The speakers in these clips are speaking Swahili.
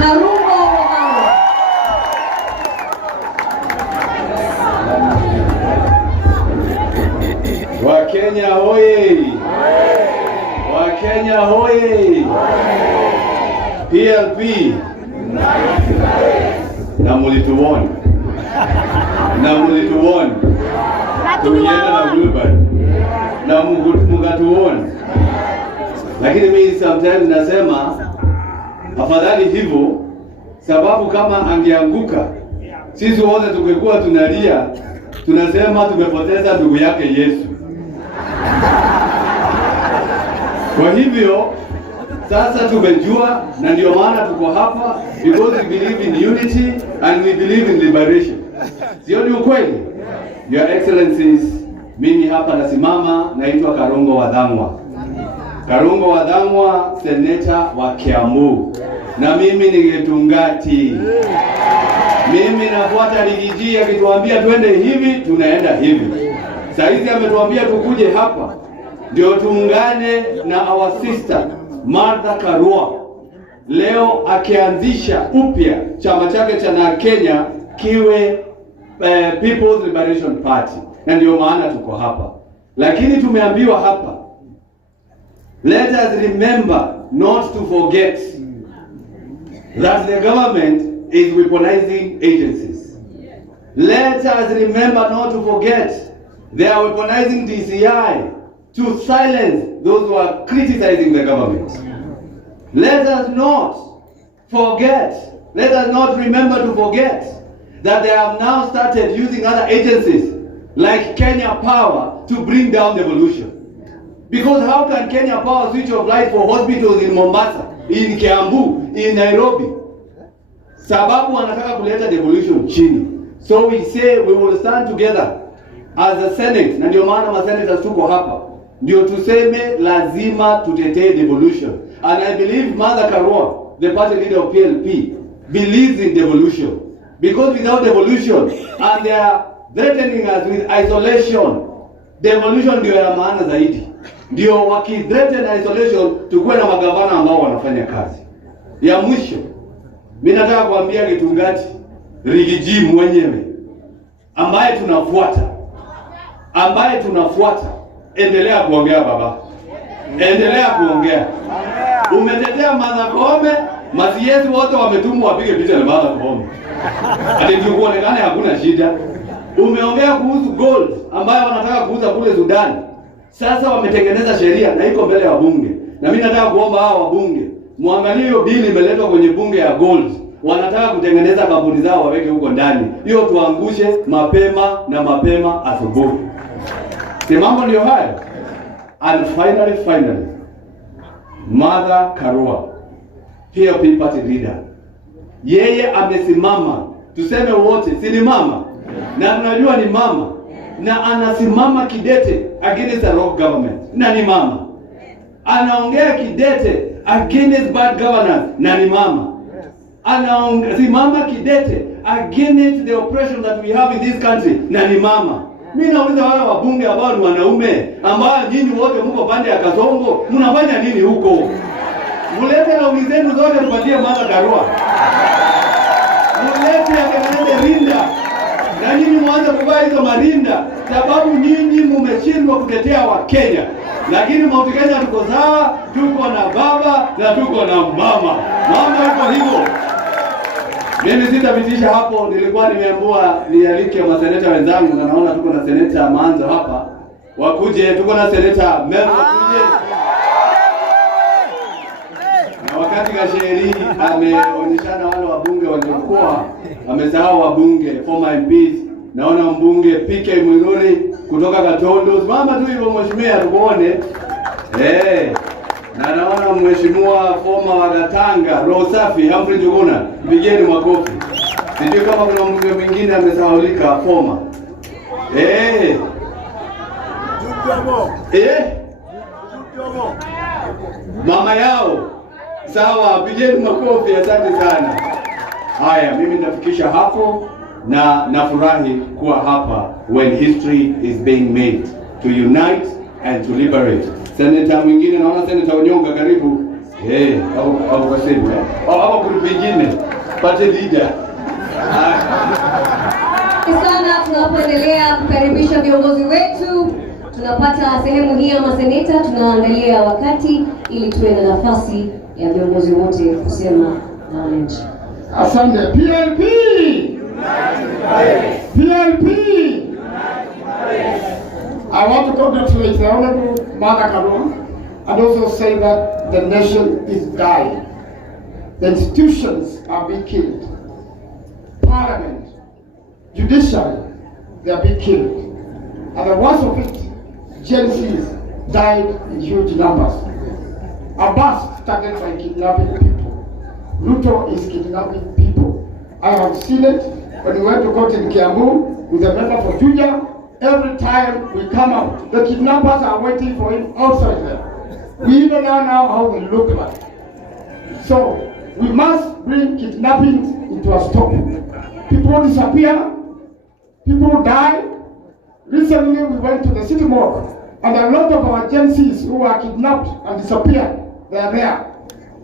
Karungo Wamawa. Wakenya hoye! Wakenya hoye! PLP na mulituona tukienda na Wilbur na mugatuona, lakini mimi sometimes nasema afadhali hivyo, sababu kama angeanguka sisi wote tungekuwa tunalia, tunasema tumepoteza ndugu yake Yesu. Kwa hivyo sasa tumejua, na ndio maana tuko hapa, because we believe in unity and we believe in liberation. Sio ni ukweli? Your Excellencies, mimi hapa nasimama, naitwa Karungo Wadhangwa. Karungo Wadhangwa, seneta wa Kiambu. Na mimi ni Getungati. Mimi nafuata Rigiji, akituambia twende hivi, tunaenda hivi. Saizi ametuambia tukuje hapa ndio tuungane na our sister Martha Karua, leo akianzisha upya chama chake cha na Kenya kiwe People's Liberation Party, na ndio maana tuko hapa. Lakini tumeambiwa hapa, let us remember not to forget that the government is weaponizing agencies. Let us remember not to forget they are weaponizing DCI to silence those who are criticizing the government. Let us not forget, let us not remember to forget that they have now started using other agencies like Kenya Power to bring down devolution. Because how can Kenya Power switch off light for hospitals in Mombasa, in Kiambu, in Nairobi? Sababu wanataka kuleta devolution chini. So we say we will stand together as a Senate, na ndio maana masenators tuko hapa, ndio tuseme lazima tutetee devolution. And I believe Martha Karua, the party leader of PLP, believes in devolution. Because without devolution, and they are threatening us with isolation, devolution ndio ya maana zaidi. Ndio wakithreaten isolation, tukuwe na magavana ambao wanafanya kazi. Ya mwisho, mimi nataka kuambia Getungati, Rigiji mwenyewe ambaye tunafuata, endelea kuongea baba. Endelea kuongea. Umetetea Martha Koome, masiesi wote wametumwa wapige picha na Martha Koome. Ati kuonekana hakuna shida. Umeongea kuhusu gold ambayo wanataka kuuza kule Sudan. Sasa wametengeneza sheria na iko mbele ya bunge. Na mimi nataka kuomba hao wabunge, muangalie hiyo bili imeletwa kwenye bunge ya gold. Wanataka kutengeneza kampuni zao waweke huko ndani. Hiyo tuangushe mapema asubuhi. Si mambo ndio haya. And finally, Martha Karua, PLP party leader, yeye amesimama, tuseme wote, si ni mama? Na tunajua ni mama, na anasimama kidete against the rogue government, na ni mama. Anaongea kidete against bad governance, na ni mama. Anasimama kidete against the oppression that we have in this country, na ni mama. Mimi nauliza wale wabunge ambao ni wanaume, ambao nyinyi wote mko pande ya Kasongo, mnafanya nini huko? Mulete laundi zenu zote tupatie Martha Karua. Mulete atengeneze rinda. Na nyinyi mwanze kuvaa hizo marinda, sababu nyinyi mmeshindwa kutetea wa Kenya. Lakini Mount Kenya tuko sawa, tuko na baba na tuko na mama. Mama yuko hivyo. Mimi sitapitisha hapo, nilikuwa nimeamua nialike maseneta wenzangu, na naona tuko na seneta Manzo hapa. Wakuje, tuko na seneta Melo wakuje. Na wakati Gasheri ameonyeshana wale wabunge waliokuwa, amesahau wabunge, former MPs. Naona mbunge PK Mwiruri kutoka Gatondo. Mama tu hivyo mheshimiwa tukuone. Na naona mheshimiwa former wa Gatanga, Roho Safi, Humphrey Njuguna, pigeni makofi. Sijui kama kuna mbunge mwingine amesahaulika former. Mama yao. Sawa, pigeni makofi, asante sana. Haya, mimi nafikisha hapo, na nafurahi kuwa hapa when history is being made to unite and to liberate. Senator mwingine, naona Senator Onyonga, karibu. au waseme au group nyingine pate leader. Sana tunapoendelea kukaribisha viongozi wetu, tunapata sehemu hii ya maseneta, tunaangalia wakati ili tuwe na nafasi ya viongozi wote kusema na wananchi. Asante. PLP! PLP! I want to congratulate the Honorable Martha Karua and also say that the nation is dying. The institutions are being killed. Parliament, judiciary, they are being killed. And the worst of it, Gen Zs died in huge numbers. Abbas started by kidnapping people. Ruto is kidnapping people. I have seen it when we went to court in Kiambu with the member for Juja. Every time we come out, the kidnappers are waiting for him outside there. We don't know now how they look like. So we must bring kidnapping into a stop. People disappear, people die. Recently we went to the city morgue and a lot of our Gen Zs who were kidnapped and disappeared, they are there.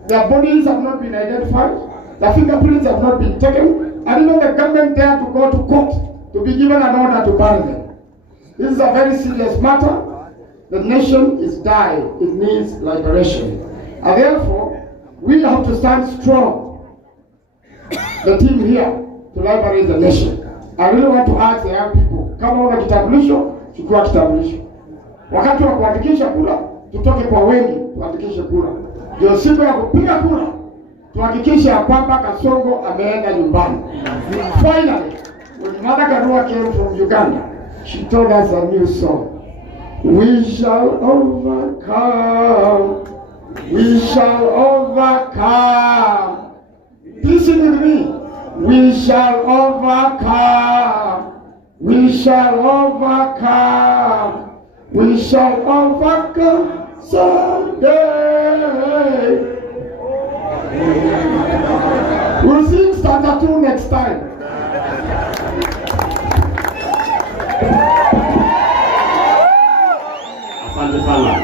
Their bodies have not been identified, their fingerprints have not been taken, and even the government there to go to court to be given an order to bury them. This is a very serious matter. The nation is dying. It needs liberation. And therefore, we have to stand strong, the team here, to liberate the nation. I really want to ask the young people, kama una kitambulisho, chukua kitambulisho. Wakati wa kuandikisha kura, tutoke kwa wengi, tuandikishe kura. Ndio siku ya kupiga kura, tuhakikishe ya kwamba Kasongo ameenda nyumbani. Finally, when Martha Karua came from Uganda, she told us a new song. We shall overcome. We shall overcome. Please sing with me. We shall overcome. We shall overcome. We shall overcome someday. We'll sing stanza 2 next time. Asante sana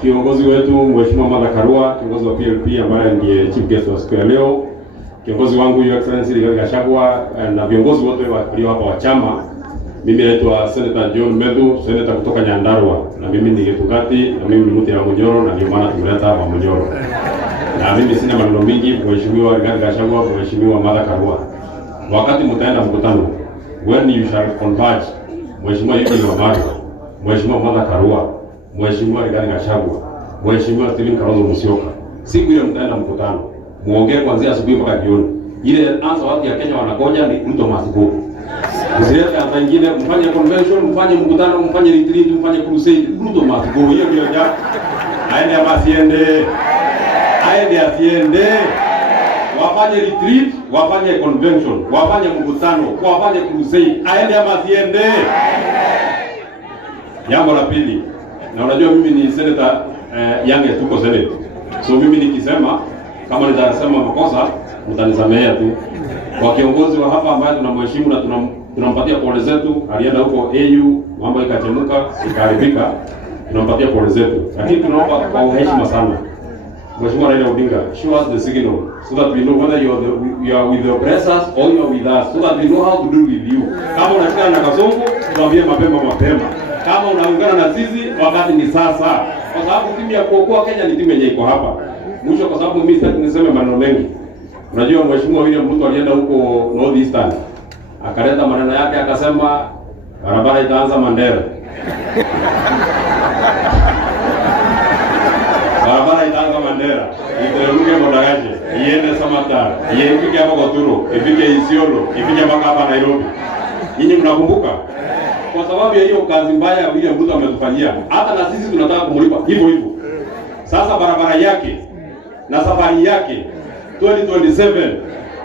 kiongozi wetu Mheshimiwa Martha Karua, kiongozi wa PLP ambaye ndiye chief guest wa siku ya leo, kiongozi wangu Your Excellency Rigathi Gachagua na viongozi wote walio hapa wa chama. Mimi naitwa Senator John Medhu, senator kutoka Nyandarua, na mimi ni Getugati, na mimi ni mtu wa Munyoro, na ndio maana tumeleta hapa Munyoro. Na mimi sina maneno mingi. Mheshimiwa Rigathi Gachagua, Mheshimiwa Martha Karua, wakati mtaenda mkutano, when you shall converge, Mheshimiwa Eugene Wamalwa, Mheshimiwa Martha Karua, Mheshimiwa Rigathi Gachagua, Mheshimiwa Stephen Kalonzo Musyoka, siku ile mtaenda mkutano, muongee kuanzia asubuhi mpaka jioni. Ile anza watu ya Kenya wanagoja ni Ruto masiku. Msilete hata nyingine, mfanye convention, mfanye mkutano, mfanye retreat, mfanye crusade, Ruto masiku. Hiyo ndio jambo. Aende ama asiende. Aende asiende. Wafanye retreat, wafanye convention, wafanye mkutano, wafanye crusade, aende ama asiende. Jambo la pili, na unajua mimi ni senator youngest tuko Senate. So mimi nikisema kama nitasema makosa mtanisamehea tu. Kwa kiongozi wa hapa ambaye tunamheshimu na tunampatia pole zetu, alienda huko AU, mambo ikachemuka, ikaharibika, tunampatia pole zetu. Lakini tunaomba kwa heshima sana, Mheshimiwa Raila Odinga, show us the signal so that we know whether you are with the oppressors or you are with us, so that we know how to deal with you. Kama unashikana na Kasongo, tuambie mapema. Kama unaungana na sisi, wakati ni sasa. Kwa sababu timu ya kuokoa Kenya ni timu yenye iko hapa. Mwisho, kwa sababu mimi sitaki niseme maneno mengi. Unajua Mheshimiwa William Ruto alienda huko North Eastern, akaleta maneno yake, akasema barabara itaanza Mandera. Barabara itaanza Mandera, iteremke Modagaje, iende Samata, ifike hapo Koturo, ifike Isiolo, ifike mpaka hapa Nairobi. Nyinyi mnakumbuka? Kwa sababu ya hiyo kazi mbaya William Ruto ametufanyia, hata na sisi tunataka kumlipa hivyo. Sasa barabara yake na safari yake 2027,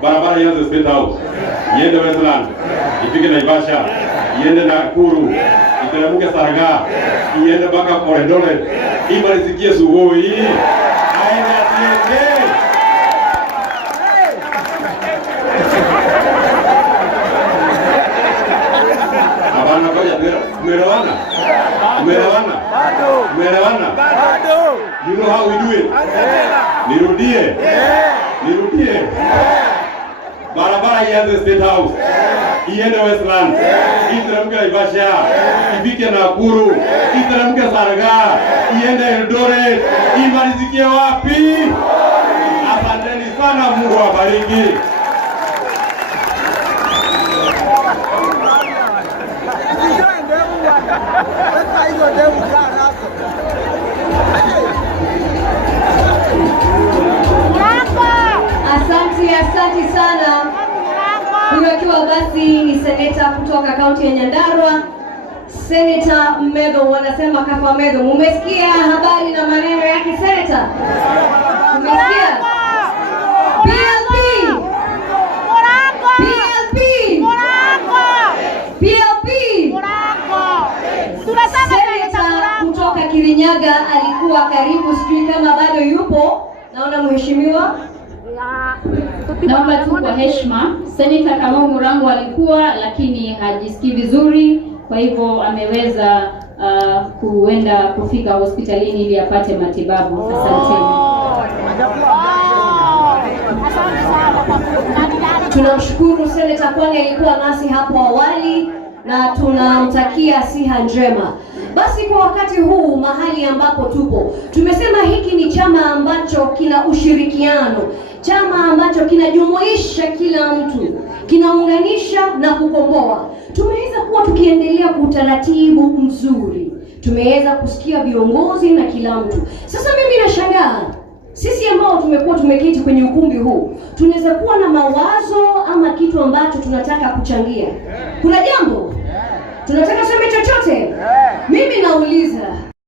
barabara ianze State House, iende Westland, ifike Naivasha, iende Nakuru, iteremke Sarga, iende mpaka Koredole, imalizikie Sugoi, aende asiende. Abana koja tumeelewana? Tumeelewana? You know how we do it. Nirudi ianze State House, iende Westlands, iteremke Naivasha, ifike Nakuru, iteremke Sarga, iende Eldoret, imalizikie wapi? Asanteni sana, Mungu awabariki. Asante sana. Huyo akiwa basi ni seneta kutoka kaunti ya Nyandarua, Seneta Medho. Wanasema Kafa Medho. Umesikia habari na maneno yake seneta? Umesikia? PLP! PLP! PLP! Seneta kutoka Kirinyaga alikuwa karibu, sijui kama bado yupo. Naona mheshimiwa. Naomba tu kwa heshima, Seneta Kamau Murango alikuwa lakini hajisikii vizuri, kwa hivyo ameweza kuenda kufika hospitalini ili apate matibabu. Asanteni. Tunamshukuru Seneta kwani alikuwa nasi hapo awali na tunamtakia siha njema. Basi kwa wakati huu mahali ambapo tupo, tumesema hiki ni chama ambacho kina ushirikiano, chama ambacho kinajumuisha kila mtu, kinaunganisha na kukomboa. Tumeweza kuwa tukiendelea kwa utaratibu mzuri, tumeweza kusikia viongozi na kila mtu. Sasa mimi nashangaa, sisi ambao tumekuwa tumeketi kwenye ukumbi huu, tunaweza kuwa na mawazo ama kitu ambacho tunataka kuchangia. Kuna jambo tunataka sema chochote? Mimi nauliza,